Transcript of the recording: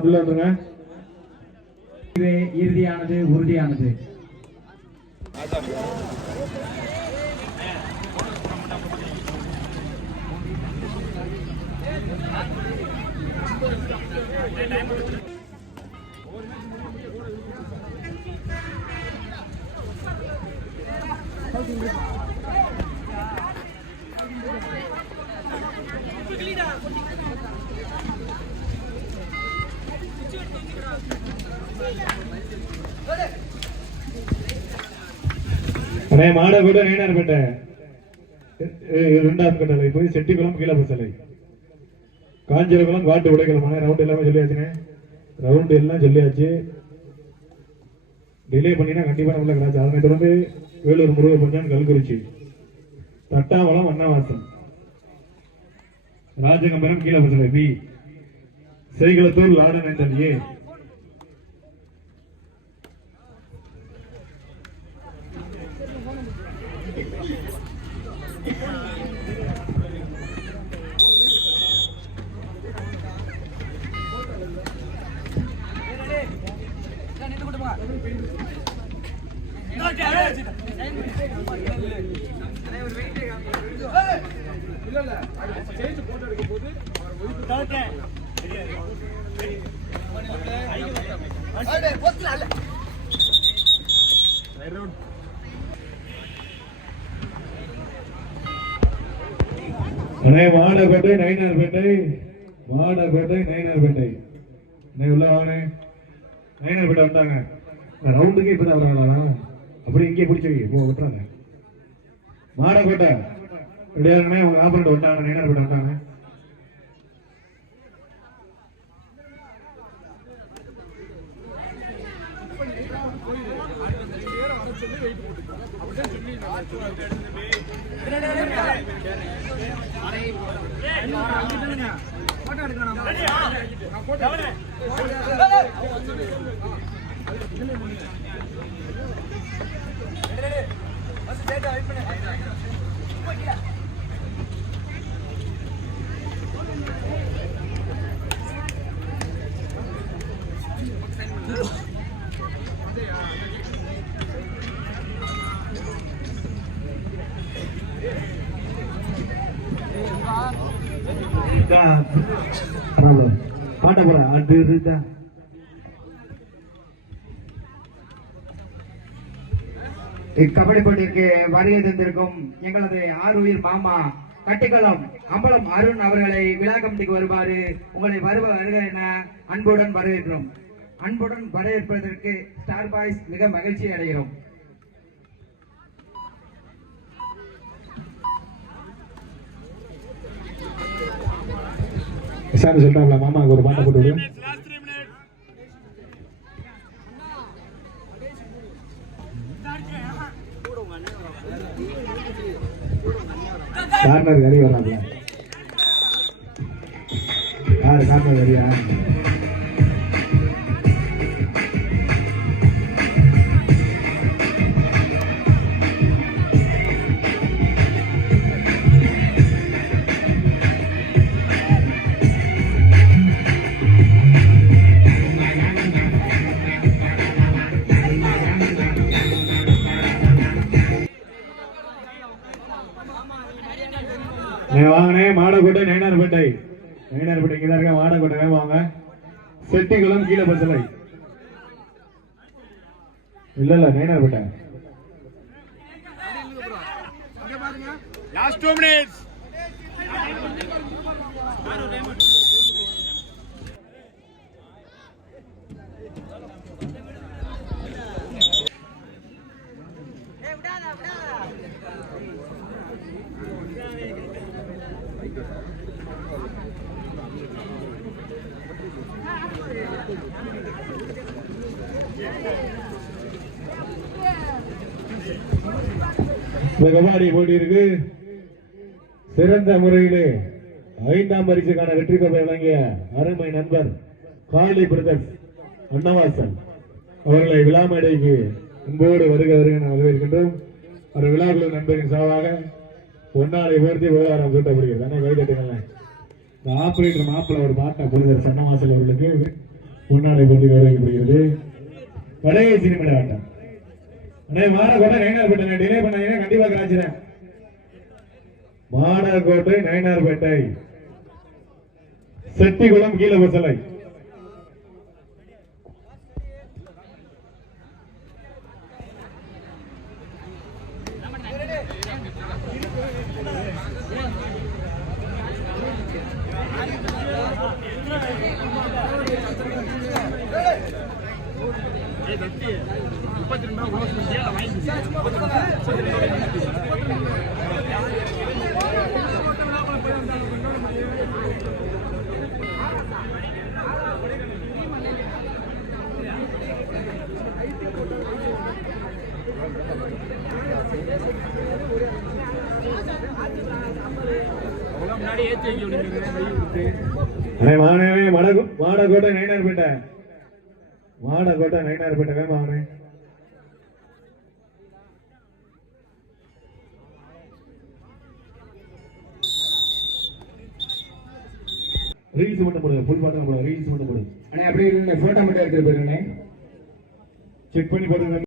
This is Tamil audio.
அதுல வந்துருங்க. இறுதியானது உறுதியானது. மாடகோட்டை நயினார்பேட்டை இரண்டாவது கட்டளை போய் செட்டிக்குளம் கீழப்பசலை காஞ்சிரகுளம் காட்டு உடைக்கலமான ரவுண்ட் எல்லாமே சொல்லியாச்சுனே. ரவுண்ட் எல்லாம் சொல்லியாச்சு. டிலே பண்ணினா கண்டிப்பா நம்மள கிராச்சு. அதனை தொடர்ந்து வேலூர் முருகப்பஞ்சான் கல்குறிச்சி தட்டாவளம் அண்ணாவாசம் ராஜகம்பரம் கீழப்பசலை பி செய்களத்தூர் லாடனேந்தல் ஏ மாடகோட்டை நயினார்பேட்டை மாடகோட்டை நயினார்பேட்டை உள்ள வாங்க. நயினார்பேட்டை வந்தாங்க. ரவுண்டுக்கே இப்பதான் வர்றாங்களா? அப்படி இங்கே பிடிச்சி விட்டுறாங்க. மாடகோட்டை கிடையாதுமே உங்க ஆபரண்ட் வந்தாங்க. நயினார்பேட்டை வந்தாங்க. பாட்ட போற அது இக்கபடி போட்டிக்கு வருகை தந்திருக்கும் எங்களது ஆறுயிர் மாமா கட்டிக்கலம் அம்பலம் அருண் அவர்களை விழா கமிட்டிக்கு வருமாறு உங்களை வருக என அன்புடன் வரவேற்கிறோம். அன்புடன் வரவேற்பதற்கு ஸ்டார் பாய்ஸ் மிக மகிழ்ச்சி அடைகிறோம். சொல்றாங்களா மாமா ஒரு பாட்டை போட்டு கார்னர் கறி வராங்களா? யாரு கார்னர் கறியா? வாங்கினே மாடகோட்டை நயினார்பேட்டை இங்கதான் இருக்க. மாடகோட்டை வாங்க. செட்டிக்குளம் கீழப்பசலை இல்ல நயினார்பேட்டை. Last 2 minutes. கபாடி போட்டி இருக்கு. சிறந்த முறையிலே 5ஆம் பரிசுக்கான வெற்றி கோப்பை வழங்கிய அருமை நண்பர் காளி பிரதர்ஸ் அன்னவாசன் அவர்களை விழா மேடைக்கு அன்போடு வருக வரவேற்கின்றோம். ஒரு விழாக்குழு நண்பரின் சார்பாக பொன்னாலை உயர்த்தி விவகாரம் சூட்டப்படுகிறது. கைதட்டுங்களேன். இந்த ஆபரேட்டர் மாப்பிள்ள ஒரு பாட்டை புரிதர் சன்னவாசல் அவர்களுக்கு முன்னாடி போட்டி கௌரவிக்கப்படுகிறது. கடைசி நிமிட ஆட்டம். அண்ணே மாடக்கோட்டை நயினார்பேட்டை டிலே பண்ணாங்கன்னா கண்டிப்பா கிராச்சிறேன். மாடக்கோட்டை நயினார்பேட்டை செட்டிகுளம் கீழ பசலை. மாடக்கோட்டை நயினார்பேட்டை வேமாவனே ரீல்ஸ் மட்டும் போடுங்க. ஃபுல் பாட்டம் போடுங்க. ரீல்ஸ் மட்டும் போடுங்க. அண்ணே அப்படியே போட்டோ மட்டும் எடுத்துட்டு போயிருங்க. செக் பண்ணி பாருங்க.